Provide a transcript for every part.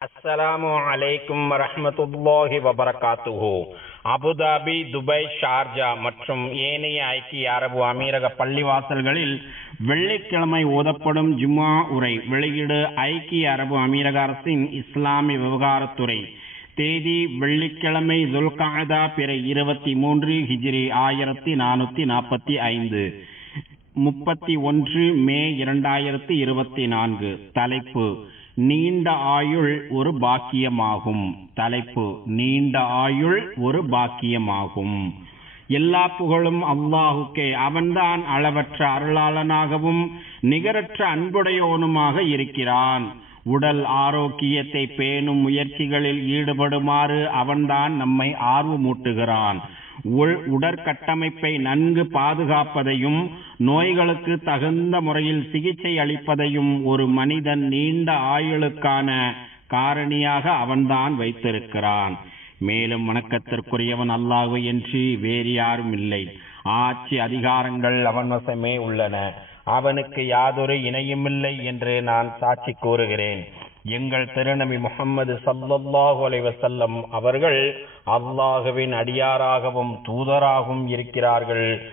அஸ்ஸலாமு அலைக்கும் வரஹ்மத்துல்லாஹி வபரகாத்துஹு அபுதாபி துபாய் ஷார்ஜா மற்றும் ஏனைய ஐக்கிய அரபு அமீரக பள்ளிவாசல்களில் வெள்ளிக்கிழமை ஓதப்படும் ஜும்மா உரை வெளியீடு ஐக்கிய அரபு அமீரக அரசின் இஸ்லாமிய விவகாரத்துறை தேதி வெள்ளிக்கிழமை துல்காதா பிறை இருபத்தி மூன்று ஹிஜ்ரி ஆயிரத்தி நானூத்தி நாற்பத்தி ஐந்து முப்பத்தி ஒன்று மே இரண்டாயிரத்தி இருபத்தி நான்கு தலைப்பு நீண்ட ஆயுள் ஒரு பாக்கியமாகும். தலைப்பு நீண்ட ஆயுள் ஒரு பாக்கியமாகும். எல்லா புகழும் அல்லாஹுக்கே. அவன்தான் அளவற்ற அருளாளனாகவும் நிகரற்ற அன்புடையவனுமாக இருக்கிறான். உடல் ஆரோக்கியத்தை பேணும் முயற்சிகளில் ஈடுபடுமாறு அவன்தான் நம்மை ஆர்வமூட்டுகிறான். உள்- உடற்கட்டமைப்பை நன்கு பாதுகாப்பதையும் நோய்களுக்கு தகுந்த முறையில் சிகிச்சை அளிப்பதையும் ஒரு மனிதன் நீண்ட ஆயுளுக்கான காரணியாக அவன்தான் வைத்திருக்கிறான். மேலும் வணக்கத்திற்குரியவன் அல்லாஹு என்று வேறு யாரும் இல்லை. ஆட்சி அதிகாரங்கள் அவன் வசமே உள்ளன. அவனுக்கு யாதொரு இணையுமில்லை என்று நான் சாட்சி கூறுகிறேன். எங்கள் திருநபி முகம்மது சல்லல்லாஹு அலைவசல்லம் அவர்கள் அல்லாஹுவின் அடியாராகவும் தூதராகவும் இருக்கிறார்கள்.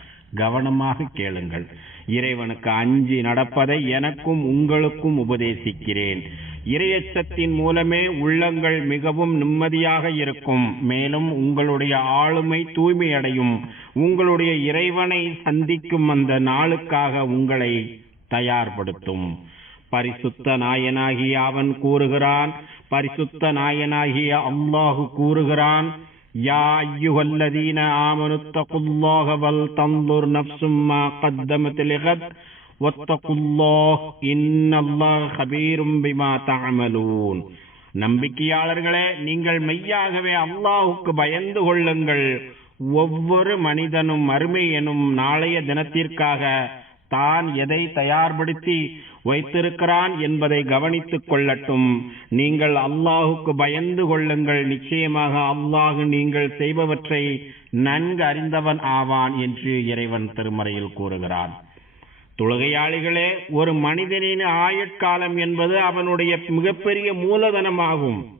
கவனமாக கேளுங்கள். இறைவனுக்கு அஞ்சி நடப்பதை எனக்கும் உங்களுக்கும் உபதேசிக்கிறேன். இரையச்சத்தின் மூலமே உள்ளங்கள் மிகவும் நிம்மதியாக இருக்கும். மேலும் உங்களுடைய ஆளுமை தூய்மையடையும். உங்களுடைய இறைவனை சந்திக்கும் அந்த நாளுக்காக உங்களை தயார்படுத்தும். பரிசுத்த நாயனாகிய அவன் கூறுகிறான். பரிசுத்த நாயனாகிய அல்லாஹு கூறுகிறான். யா ஐயுஹல்லதீன ஆமனுத்தகுல்லாஹ வல் தன்துர் நஃப்சும் மா கத்தமத் லிகத் வத்தகுல்லாஹ் இன்னல்லாஹ் கபீரும் பிமா தஅமலூன் நம்பிக்கையாளர்களே நீங்கள் மெய்யாகவே அல்லாஹுக்கு பயந்து கொள்ளுங்கள் ஒவ்வொரு மனிதனும் அருமை எனும் நாளைய தினத்திற்காக தான் எதை தயார்படுத்தி வைத்திருக்கிறான் என்பதை கவனித்துக் கொள்ளட்டும். நீங்கள் அல்லாஹுக்கு பயந்து கொள்ளுங்கள். நிச்சயமாக அல்லாஹு நீங்கள் செய்பவற்றை நன்கு அறிந்தவன் ஆவான் என்று இறைவன் திருமறையில் கூறுகிறான். தொழுகையாளிகளே ஒரு மனிதனின் ஆயுட்காலம் என்பது அவனுடைய மிகப்பெரிய மூலதனமாகும்.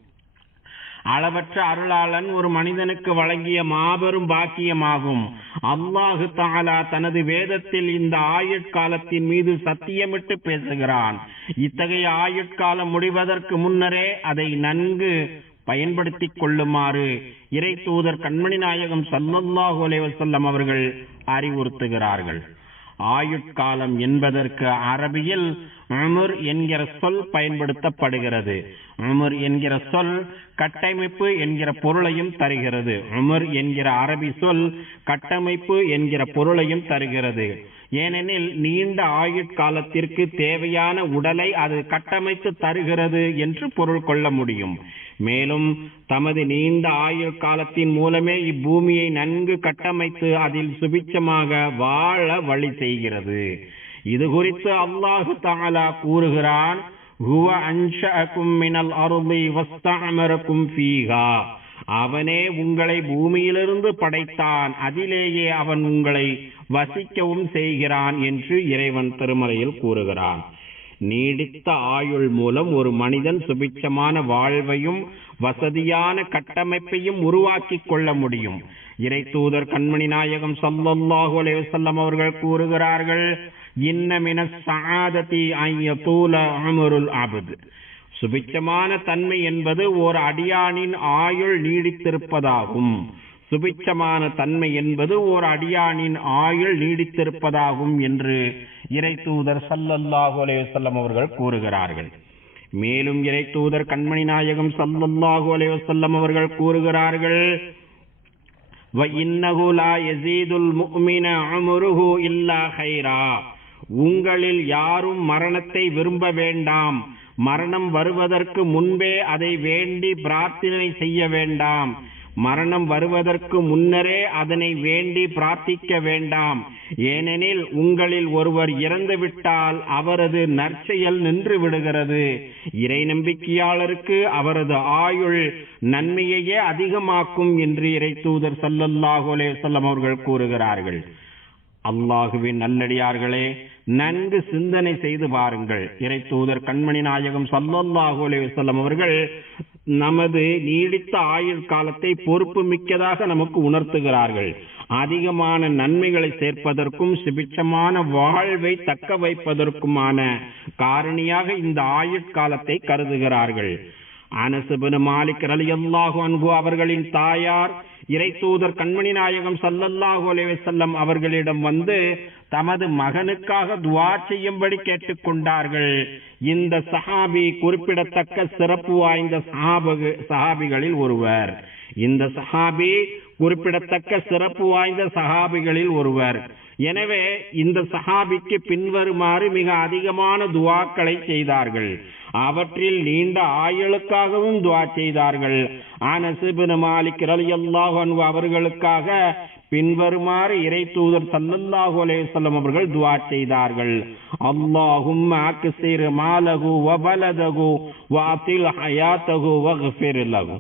அளவற்ற அருளாளன் ஒரு மனிதனுக்கு வழங்கிய மாபெரும் பாக்கியமாகும். அல்லாஹு தாலா தனது வேதத்தில் இந்த ஆயுட்காலத்தின் மீது சத்தியமிட்டு பேசுகிறான். இத்தகைய ஆயுட்காலம் முடிவதற்கு முன்னரே அதை நன்கு பயன்படுத்திக் கொள்ளுமாறு இறை தூதர் கண்மணி நாயகம் சல்லல்லாஹு அலைவசல்லம் அவர்கள் அறிவுறுத்துகிறார்கள். ஆயுட்காலம் என்பதற்கு அரபியில் அமுர் என்கிற சொல் பயன்படுத்தப்படுகிறது. அமுர் என்கிற சொல் கட்டமைப்பு என்கிற பொருளையும் தருகிறது. அமுர் என்கிற அரபி சொல் கட்டமைப்பு என்கிற பொருளையும் தருகிறது. ஏனெனில் நீண்ட ஆயுட்காலத்திற்கு தேவையான உடலை அது கட்டமைத்து தருகிறது என்று பொருள் கொள்ள முடியும். மேலும் தமது நீண்ட ஆயுள் காலத்தின் மூலமே இப்பூமியை நன்கு கட்டமைத்து அதில் சுபிச்சமாக வாழ வழி செய்கிறது. இது குறித்து அல்லாஹு தாலா கூறுகிறான் அவனே உங்களை பூமியிலிருந்து படைத்தான் அதிலேயே அவன் உங்களை வசிக்கவும் செய்கிறான் என்று இறைவன் திருமறையில் கூறுகிறான். நீடித்த ஆயுள் மூலம் ஒரு மனிதன் சுபிச்சமான வாழ்வையும் வசதியான கட்டமைப்பையும் உருவாக்கி கொள்ள முடியும். இறை தூதர் கண்மணி நாயகம் சல்லாஹு அலைஹி அவர்கள் கூறுகிறார்கள் இன்னமின சாததி சஆததி ஐயதூல அமருள் அப்த். சுபிச்சமான தன்மை என்பது ஓர் அடியானின் ஆயுள் நீடித்திருப்பதாகும். சுபிச்சமான தன்மை என்பது ஓர் அடியானின் ஆயுள் நீடித்திருப்பதாகும் என்று இறை தூதர் சல்லல்லாஹு அலைவசல்லம் அவர்கள் கூறுகிறார்கள். மேலும் இறை தூதர் கண்மணி நாயகம் சல்லல்லாஹு அலைவசல்லம் அவர்கள் கூறுகிறார்கள் உங்களில் யாரும் மரணத்தை விரும்ப வேண்டாம். மரணம் வருவதற்கு முன்பே அதை வேண்டி பிரார்த்தனை செய்ய வேண்டாம். மரணம் வருவதற்கு முன்னரே அதனை வேண்டி பிரார்த்திக்க வேண்டாம். ஏனெனில் உங்களில் ஒருவர் இறந்துவிட்டால் அவரது நற்செயல் நின்று விடுகிறது. இறை நம்பிக்கையாளருக்கு அவரது ஆயுள் நன்மையையே அதிகமாக்கும் என்று இறை தூதர் சல்லல்லாஹுலே சொல்லம் அவர்கள் கூறுகிறார்கள். அல்லாஹுவின் நல்லடியார்களே நன்கு சிந்தனை செய்து பாருங்கள் இறை தூதர் கண்மணி நாயகம் சல்லல்லாஹு அலைஹி அவர்கள் நமது நீடித்த ஆயுள் காலத்தை பொறுப்பு மிக்கதாக நமக்கு உணர்த்துகிறார்கள். அதிகமான நன்மைகளை சேர்ப்பதற்கும் சுபிட்சமான வாழ்வை தக்க வைப்பதற்குமான காரணியாக இந்த ஆயுட்காலத்தை கருதுகிறார்கள். அனசுபனு மாலிக் ரலியல்லாஹு அன்பு அவர்களின் தாயார் இறை தூதர் கண்மணி நாயகம் சல்லல்லாஹு அலைவசல்லம் அவர்களிடம் வந்து தமது மகனுக்காக துவா செய்யும்படி கேட்டுக்கொண்டார்கள். இந்த சஹாபி குறிப்பிடத்தக்க சிறப்பு வாய்ந்த சஹாபகு சஹாபிகளில் ஒருவர். இந்த சஹாபி குறிப்பிடத்தக்க சிறப்பு வாய்ந்த சஹாபிகளில் ஒருவர். எனவே இந்த சஹாபிக்கு பின்வருமாறு மிக அதிகமான துவாக்களை செய்தார்கள். அவற்றில் நீண்ட ஆயுளுக்காகவும் துவா செய்தார்கள். ஆனசிபின் மாலிக் ரலியல்லாஹு அன்ஹு அவர்களுக்காக பின்வருமாறு இறை தூதர் சல்லல்லாஹு அலேசல்லம் அவர்கள் துவா செய்தார்கள். அல்லாஹும் அக்ஸிர் மாலகு வபலதகு வாத்தில் ஹயாத்தகு வக்ஃபிர் லகு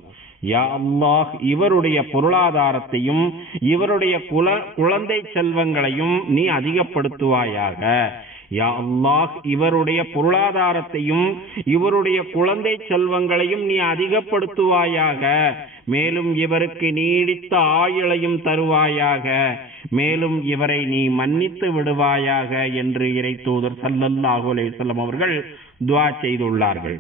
யா அல்லாஹ் இவருடைய பொருளாதாரத்தையும் இவருடைய குல குழந்தை செல்வங்களையும் நீ அதிகப்படுத்துவாயாக. யா அல்லாஹ் இவருடைய பொருளாதாரத்தையும் இவருடைய குழந்தை செல்வங்களையும் நீ அதிகப்படுத்துவாயாக. மேலும் இவருக்கு நீடித்த ஆயுளையும் தருவாயாக. மேலும் இவரை நீ மன்னித்து விடுவாயாக என்று இறை தூதர் சல்லல்லாஹு அலைஹி அவர்கள் துவா செய்துள்ளார்கள்.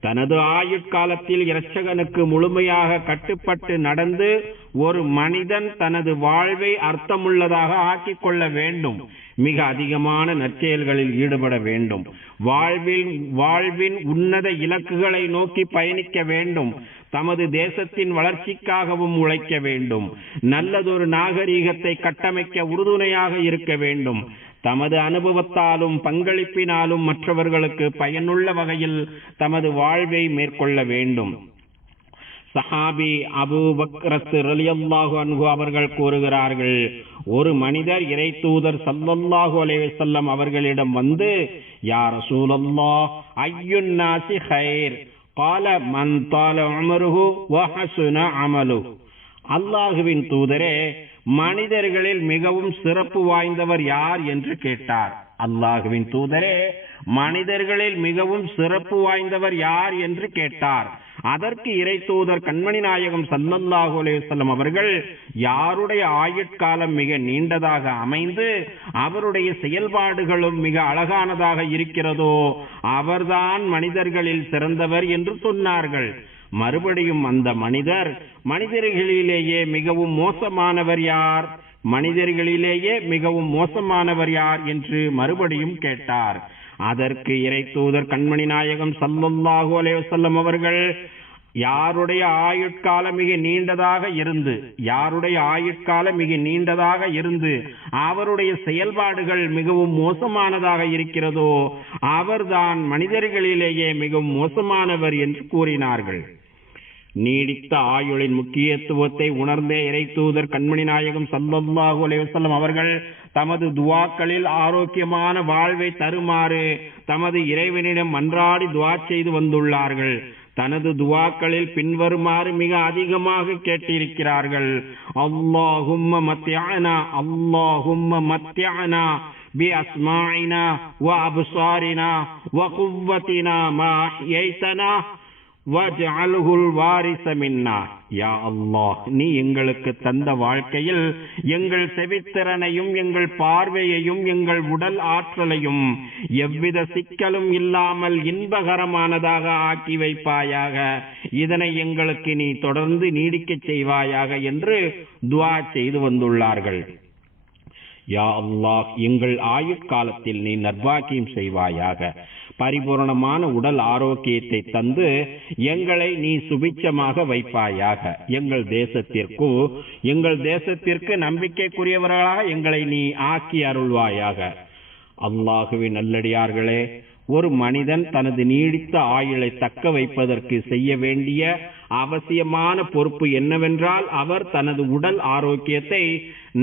தனது ஆயுட்காலத்தில் இரட்சகனுக்கு முழுமையாக கட்டுப்பட்டு நடந்து ஒரு மனிதன் தனது வாழ்வை அர்த்தமுள்ளதாக ஆக்கிக் கொள்ள வேண்டும். மிக அதிகமான நற்செயல்களில் ஈடுபட வேண்டும். வாழ்வில் வாழ்வின் உன்னத இலக்குகளை நோக்கி பயணிக்க வேண்டும். தமது தேசத்தின் வளர்ச்சிக்காகவும் உழைக்க வேண்டும். நல்லதொரு நாகரீகத்தை கட்டமைக்க உறுதுணையாக இருக்க வேண்டும். தமது அனுபவத்தாலும் பங்களிப்பினாலும் மற்றவர்களுக்கு பயனுள்ள வகையில் தமது வாழ்வை மேற்கொள்ள வேண்டும். சஹாபி அபு பக்ரத்து ரலியல்லாஹு அன்ஹு அவர்கள் கூறுகிறார்கள் ஒரு மனிதர் இறை தூதர் சல்லல்லாஹு அலைவசல்லம் அவர்களிடம் வந்து யார் சூழல்லா ஐயுன்னாசி ஹைர் கால மன் தால அமருஹு வஹசுன அமலு. அல்லாஹுவின் தூதரே மனிதர்களில் மிகவும் சிறப்பு வாய்ந்தவர் யார்? என்று கேட்டார். அல்லாஹுவின் தூதரே மனிதர்களில் மிகவும் சிறப்பு வாய்ந்தவர் யார்? என்று கேட்டார். அதற்கு இறை தூதர் கண்மணி நாயகம் சல்லல்லாஹு அலேசல்லம் அவர்கள் யாருடைய ஆயுட்காலம் மிக நீண்டதாக அமைந்து அவருடைய செயல்பாடுகளும் மிக அழகானதாக இருக்கிறதோ அவர்தான் மனிதர்களில் சிறந்தவர் என்று சொன்னார்கள். மறுபடியும் அந்த மனிதர் மனிதர்களிலேயே மிகவும் மோசமானவர் யார்? மனிதர்களிலேயே மிகவும் மோசமானவர் யார் என்று மறுபடியும் கேட்டார். அதற்கு இறை தூதர் கண்மணி நாயகம் சல்லல்லாஹு அலேவசல்லம் அவர்கள் யாருடைய ஆயுட்காலம் மிக நீண்டதாக இருந்து யாருடைய ஆயுட்காலம் மிக நீண்டதாக இருந்து அவருடைய செயல்பாடுகள் மிகவும் மோசமானதாக இருக்கிறதோ அவர்தான் மனிதர்களிலேயே மிகவும் மோசமானவர் என்று கூறினார்கள். நீடித்த ஆயுளின் முக்கியத்துவத்தை உணர்ந்தே இறை தூதர் கண்மணி நாயகம் சல்லல்லாஹு அலைஹி அவர்கள் தமது துவாக்களில் ஆரோக்கியமான வாழ்வை தருமாறு தமது இறைவனிடம் மன்றாடி துவா செய்து வந்துள்ளார்கள் தனது துவாக்களில் பின்வருமாறு மிக அதிகமாக கேட்டிருக்கிறார்கள் அல்லாஹும்ம மத்தியானா அல்லாஹும்ம மத்தியானா بأسماعنا وأبصارنا وقوتنا ما أحييتنا வஜ்அல்ஹுல் வாரிச மின்னா யா அல்லாஹ் நீ எங்களுக்கு தந்த வாழ்க்கையில் எங்கள் செவித்திறனையும் எங்கள் பார்வையையும் எங்கள் உடல் ஆற்றலையும் எவ்வித சிக்கலும் இல்லாமல் இன்பகரமானதாக ஆக்கி வைப்பாயாக. இதனை எங்களுக்கு நீ தொடர்ந்து நீடிக்கச் செய்வாயாக என்று துவா செய்து வந்துள்ளார்கள். யா அல்லாஹ் எங்கள் ஆயுட்காலத்தில் நீ நர்வாக்கியம் செய்வாயாக. பரிபூரணமான உடல் ஆரோக்கியத்தை தந்து எங்களை நீ சுபிச்சமாக வைப்பாயாக. எங்கள் தேசத்திற்கு எங்கள் தேசத்திற்கு நம்பிக்கைக்குரியவர்களாக எங்களை நீ ஆக்கி அருள்வாயாக. அல்லாஹுவின் நல்லடியார்களே ஒரு மனிதன் தனது நீடித்த ஆயுளை தக்க வைப்பதற்கு செய்ய வேண்டிய அவசியமான பொறுப்பு என்னவென்றால் அவர் தனது உடல் ஆரோக்கியத்தை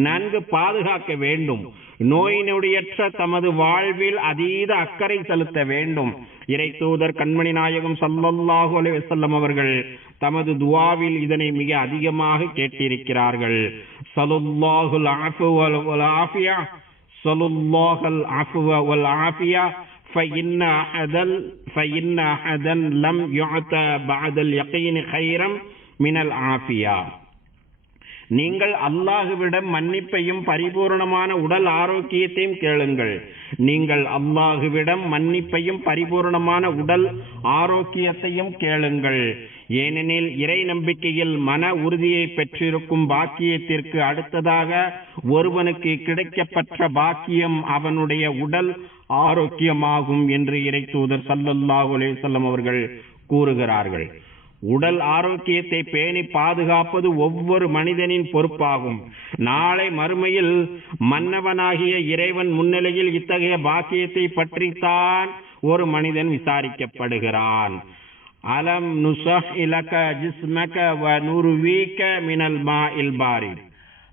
நன்கு பாதுகாக்க வேண்டும். நோய் நொடியற்ற தமது வாழ்வில் அதீத அக்கறை செலுத்த வேண்டும். இறை தூதர் கண்மணி நாயகம் சல்லல்லாஹு அலைஹி அவர்கள் தமது துவாவில் இதனை மிக அதிகமாக கேட்டிருக்கிறார்கள். சலுல்லாஹுல் ஆஃபுவல் ஆஃபியா சலுல்லாஹல் ஆஃபுவல் ஆஃபியா فإن أحدا فإن أحدا لم يعط بعد اليقين خيرا من العافية நீங்கள் அல்லாஹுவிடம் மன்னிப்பையும் பரிபூர்ணமான உடல் ஆரோக்கியத்தையும் கேளுங்கள் நீங்கள் அல்லாஹுவிடம் மன்னிப்பையும் பரிபூர்ணமான உடல் ஆரோக்கியத்தையும் கேளுங்கள் ஏனெனில் இறை நம்பிக்கையில் மன உறுதியை பெற்றிருக்கும் பாக்கியத்திற்கு அடுத்ததாக ஒருவனுக்கு கிடைக்கப்பெற்ற பாக்கியம் அவனுடைய உடல் ஆரோக்கியமாகும் என்று இறை தூதர் சல்லல்லாஹு அலேசல்லம் அவர்கள் கூறுகிறார்கள். உடல் ஆரோக்கியத்தை பேணி பாதுகாப்பது ஒவ்வொரு மனிதனின் பொறுப்பாகும். நாளை மறுமையில் மன்னவனாகிய இறைவன் முன்னிலையில் இத்தகைய பாக்கியத்தை பற்றித்தான் ஒரு மனிதன் விசாரிக்கப்படுகிறான். அலம் நுசஹ் இலக ஜிஸ்மக வ நுருவீக்க மினல் மா இல்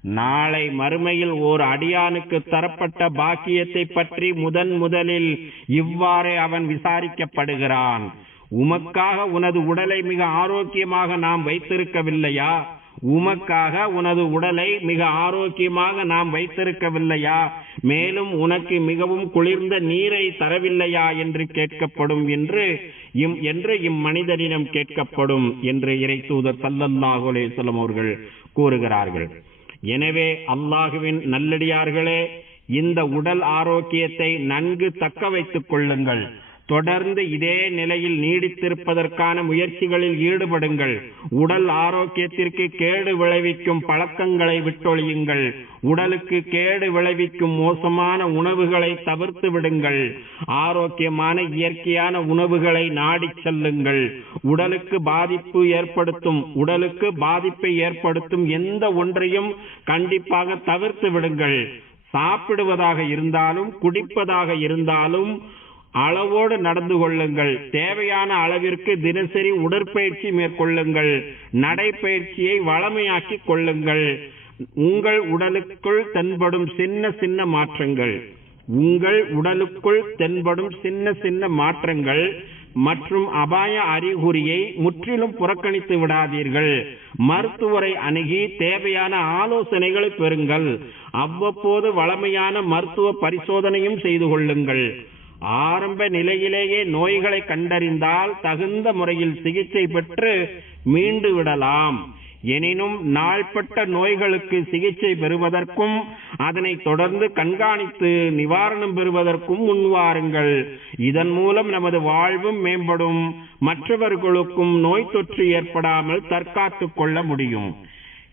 நாளை மறுமையில் ஓர் அடியானுக்கு தரப்பட்ட பாக்கியத்தை பற்றி முதன் முதலில் இவ்வாறே அவன் விசாரிக்கப்படுகிறான். உமக்காக உனது உடலை மிக ஆரோக்கியமாக நாம் வைத்திருக்கவில்லையா? உமக்காக உனது உடலை மிக ஆரோக்கியமாக நாம் வைத்திருக்கவில்லையா? மேலும் உனக்கு மிகவும் குளிர்ந்த நீரை தரவில்லையா என்று கேட்கப்படும் என்று இம் என்று இம்மனிதனிடம் கேட்கப்படும் என்று இறை தூதர் சல்லல்லாஹு அலைஹி அவர்கள் கூறுகிறார்கள். எனவே அல்லாஹுவின் நல்லடியார்களே இந்த உடல் ஆரோக்கியத்தை நன்கு தக்க வைத்துக் கொள்ளுங்கள். தொடர்ந்து இதே நிலையில் நீடித்திருப்பதற்கான முயற்சிகளில் ஈடுபடுங்கள். உடல் ஆரோக்கியத்திற்கு கேடு விளைவிக்கும் பழக்கங்களை விட்டொழியுங்கள். உடலுக்கு கேடு விளைவிக்கும் மோசமான உணவுகளை தவிர்த்து விடுங்கள். ஆரோக்கியமான இயற்கையான உணவுகளை நாடிச் செல்லுங்கள். உடலுக்கு பாதிப்பு ஏற்படுத்தும் உடலுக்கு பாதிப்பை ஏற்படுத்தும் எந்த ஒன்றையும் கண்டிப்பாக தவிர்த்து விடுங்கள். சாப்பிடுவதாக இருந்தாலும் குடிப்பதாக இருந்தாலும் அளவோடு நடந்து கொள்ளுங்கள். தேவையான அளவிற்கு தினசரி உடற்பயிற்சி மேற்கொள்ளுங்கள். நடைப்பயிற்சியை வளமையாக்கி கொள்ளுங்கள். உங்கள் உடலுக்குள் தென்படும் சின்ன சின்ன மாற்றங்கள். உங்கள் உடலுக்குள் தென்படும் சின்ன சின்ன மாற்றங்கள் மற்றும் அபாய அறிகுறியை முற்றிலும் புறக்கணித்து விடாதீர்கள். மருத்துவரை அணுகி தேவையான ஆலோசனைகளை பெறுங்கள். அவ்வப்போது வளமையான மருத்துவ பரிசோதனையும் செய்து கொள்ளுங்கள். ஆரம்ப நிலையிலேயே நோய்களை கண்டறிந்தால் தகுந்த முறையில் சிகிச்சை பெற்று மீண்டு விடலாம். எனினும் நாள்பட்ட நோய்களுக்கு சிகிச்சை பெறுவதற்கும் அதனை தொடர்ந்து கண்காணித்து நிவாரணம் பெறுவதற்கும் முன்வாருங்கள் இதன் மூலம் நமது வாழ்வும் மேம்படும். மற்றவர்களுக்கும் நோய் தொற்று ஏற்படாமல் தற்காத்துக் கொள்ள முடியும்.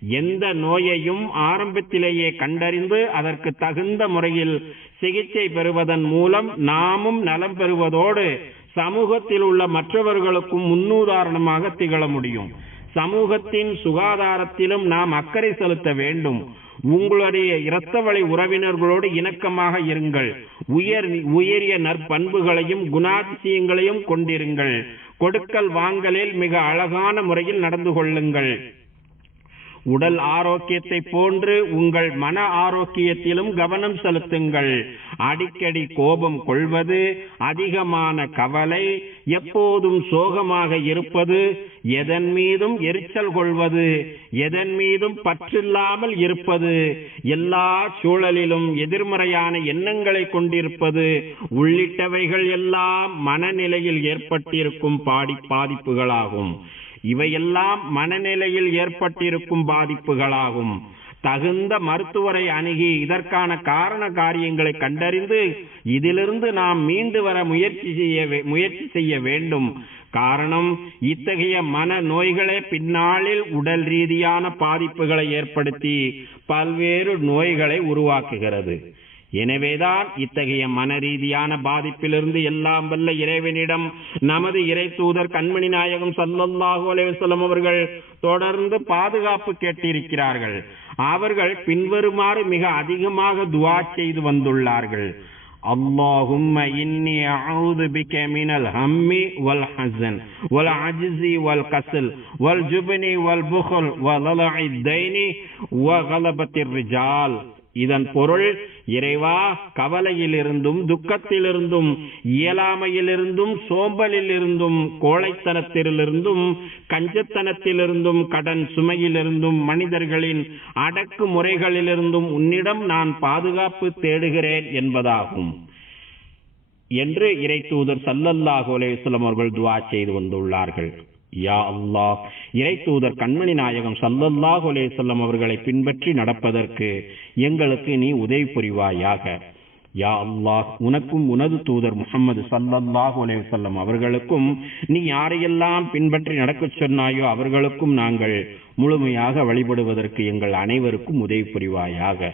எந்த நோயையும் ஆரம்பத்திலேயே கண்டறிந்து அதற்கு தகுந்த முறையில் சிகிச்சை பெறுவதன் மூலம் நாமும் நலம் பெறுவதோடு சமூகத்தில் உள்ள மற்றவர்களுக்கும் முன்னுதாரணமாக திகழ முடியும். சமூகத்தின் சுகாதாரத்திலும் நாம் அக்கறை செலுத்த வேண்டும். உங்களுடைய இரத்த வழி உறவினர்களோடு இணக்கமாக இருங்கள். உயர் உயரிய நற்பண்புகளையும் குணாதிசயங்களையும் கொண்டிருங்கள். கொடுக்கல் வாங்கலில் மிக அழகான முறையில் நடந்து கொள்ளுங்கள். உடல் ஆரோக்கியத்தை போன்று உங்கள் மன ஆரோக்கியத்திலும் கவனம் செலுத்துங்கள். அடிக்கடி கோபம் கொள்வது அதிகமான கவலை எப்போதும் சோகமாக இருப்பது எதன் மீதும் எரிச்சல் கொள்வது எதன் மீதும் பற்றில்லாமல் இருப்பது எல்லா சூழலிலும் எதிர்மறையான எண்ணங்களை கொண்டிருப்பது உள்ளிட்டவைகள் எல்லாம் மனநிலையில் ஏற்பட்டிருக்கும் பாடி பாதிப்புகளாகும். இவையெல்லாம் மனநிலையில் ஏற்பட்டிருக்கும் பாதிப்புகளாகும். தகுந்த மருத்துவரை அணுகி இதற்கான காரண காரியங்களை கண்டறிந்து இதிலிருந்து நாம் மீண்டு வர முயற்சி செய்ய முயற்சி செய்ய வேண்டும். காரணம் இத்தகைய மன நோய்களே பின்னாளில் உடல் ரீதியான பாதிப்புகளை ஏற்படுத்தி பல்வேறு நோய்களை உருவாக்குகிறது. எனவேதான் இத்தகைய மன ரீதியான பாதிப்பிலிருந்து எல்லாம் வல்ல இறைவனிடம் நமது இறை தூதர் கண்மணி நாயகம் சல்லல்லாஹு அலைவசல்லம் அவர்கள் தொடர்ந்து பாதுகாப்பு கேட்டிருக்கிறார்கள் அவர்கள் பின்வருமாறு மிக அதிகமாக துவா செய்து வந்துள்ளார்கள் اللهم إني أعوذ بك من الهم والحزن والعجز والكسل والجبن والبخل وضلع الدين وغلبة الرجال இதன் பொருள் இறைவா கவலையிலிருந்தும் துக்கத்திலிருந்தும் இயலாமையிலிருந்தும் சோம்பலிலிருந்தும் கோழைத்தனத்திலிருந்தும் கஞ்சத்தனத்திலிருந்தும் கடன் சுமையிலிருந்தும் மனிதர்களின் அடக்கு முறைகளிலிருந்தும் உன்னிடம் நான் பாதுகாப்பு தேடுகிறேன் என்பதாகும். என்று இறை தூதர் சல்லல்லாஹு அலேஸ்லம் அவர்கள் துவா செய்து வந்துள்ளார்கள். யா அல்லாஹ். இறை தூதர் கண்மணி நாயகம் சல்லல்லாஹு அலேசல்லம் அவர்களை பின்பற்றி நடப்பதற்கு எங்களுக்கு நீ உதவி புரிவாயாக. யா அல்லாஹ் உனக்கும் உனது தூதர் முகமது சல்லல்லாஹு அலேசல்லம் அவர்களுக்கும் நீ யாரையெல்லாம் பின்பற்றி நடக்கச் சொன்னாயோ அவர்களுக்கும் நாங்கள் முழுமையாக வழிபடுவதற்கு எங்கள் அனைவருக்கும் உதவி புரிவாயாக.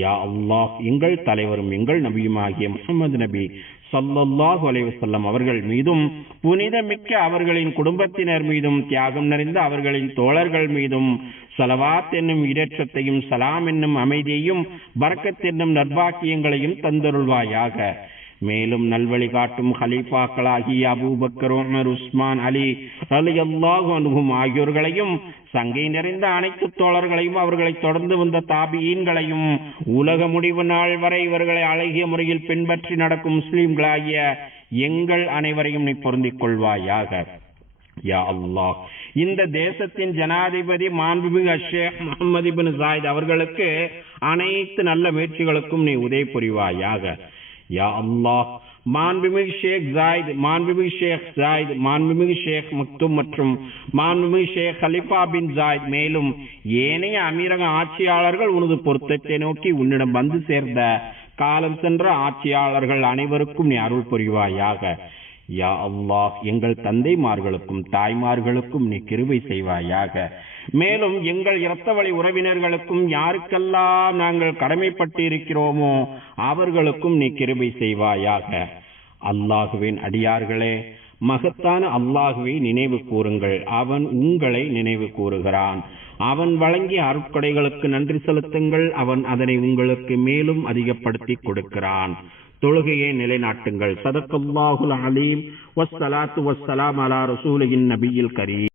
யா அல்லாஹ் எங்கள் தலைவரும் எங்கள் நபியுமாகிய முகமது நபி சல்லல்லாஹு அலைவசல்லம் அவர்கள் மீதும் புனிதமிக்க அவர்களின் குடும்பத்தினர் மீதும் தியாகம் நிறைந்த அவர்களின் தோழர்கள் மீதும் சலவாத் என்னும் இடற்றத்தையும் சலாம் என்னும் அமைதியையும் பரக்கத் என்னும் நற்பாக்கியங்களையும் தந்தருள்வாயாக. மேலும் நல்வழி காட்டும் ஹலீஃபாக்களாகிய Abu Bakr Umar Usman Ali Ali அல்லாஹ் அனுபவம் ஆகியோர்களையும் சங்கை நிறைந்த அனைத்து தோழர்களையும் அவர்களை தொடர்ந்து வந்த தாபியீன்களையும் உலக முடிவு நாள் வரை இவர்களை அழகிய முறையில் பின்பற்றி நடக்கும் முஸ்லிம்களாகிய எங்கள் அனைவரையும் நீ பொருந்திக் கொள்வாயாக. யா அல்லாஹ். இந்த தேசத்தின் ஜனாதிபதி மாண்புமிகு ஷேக் முகமது பின் ஜாயித் அவர்களுக்கு அனைத்து நல்ல முயற்சிகளுக்கும் நீ உதவி புரிவாயாக. யா அல்லாஹ். மாண்புமிகு ஷேக் ஜாயித் மாண்புமிகு ஷேக் ஜாயித் மாண்புமிகு ஷேக் மக்தும் மற்றும் மாண்புமிகு ஷேக் ஹலிஃபா பின் ஜாயித் மேலும் ஏனைய அமீரக ஆட்சியாளர்கள் உனது பொருத்தத்தை நோக்கி உன்னிடம் வந்து சேர்ந்த காலம் சென்ற ஆட்சியாளர்கள் அனைவருக்கும் நீ அருள் புரிவாயாக யா அல்லாஹ் எங்கள் தந்தைமார்களுக்கும் தாய்மார்களுக்கும் நீ கிருவை செய்வாயாக மேலும் எங்கள் இரத்த வழி உறவினர்களுக்கும் யாருக்கெல்லாம் நாங்கள் கடமைப்பட்டு இருக்கிறோமோ அவர்களுக்கும் நீ கிருபை செய்வாயாக. அல்லாஹுவின் அடியார்களே மகத்தான அல்லாஹுவை நினைவு கூறுங்கள். அவன் உங்களை நினைவு கூறுகிறான். அவன் வழங்கிய அருட்கொடைகளுக்கு நன்றி செலுத்துங்கள். அவன் அதனை உங்களுக்கு மேலும் அதிகப்படுத்தி கொடுக்கிறான். தொழுகையை நிலைநாட்டுங்கள். சதக்கல்லாஹுல் அலீம். வஸ்ஸலாத்து வஸ்ஸலாம் அலா ரசூலின் நபியில் கரீம்.